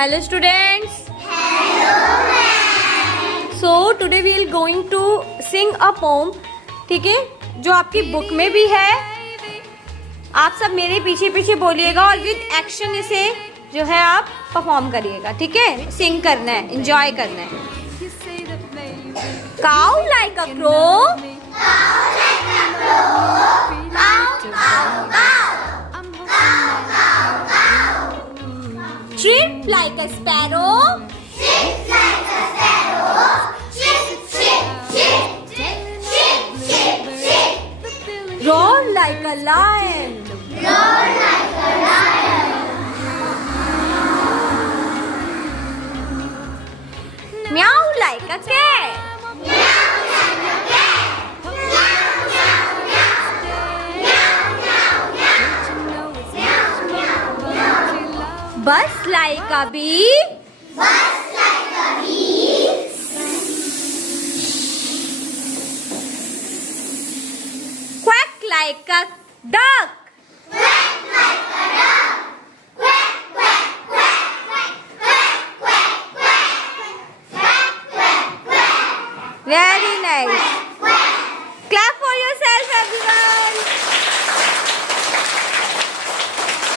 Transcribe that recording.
Hello students. So today we are going to sing a poem. ठीक है, जो आपकी बुक में भी है. आप सब मेरे पीछे पीछे बोलिएगा और विद एक्शन इसे जो है आप परफॉर्म करिएगा. ठीक है, सिंग करना है, एंजॉय करना है. Cow like a crow. Chirp like a sparrow. Roar like a lion. Meow like a cat. Buzz like a bee. Quack like a duck. Very nice. Clap for yourself, everyone.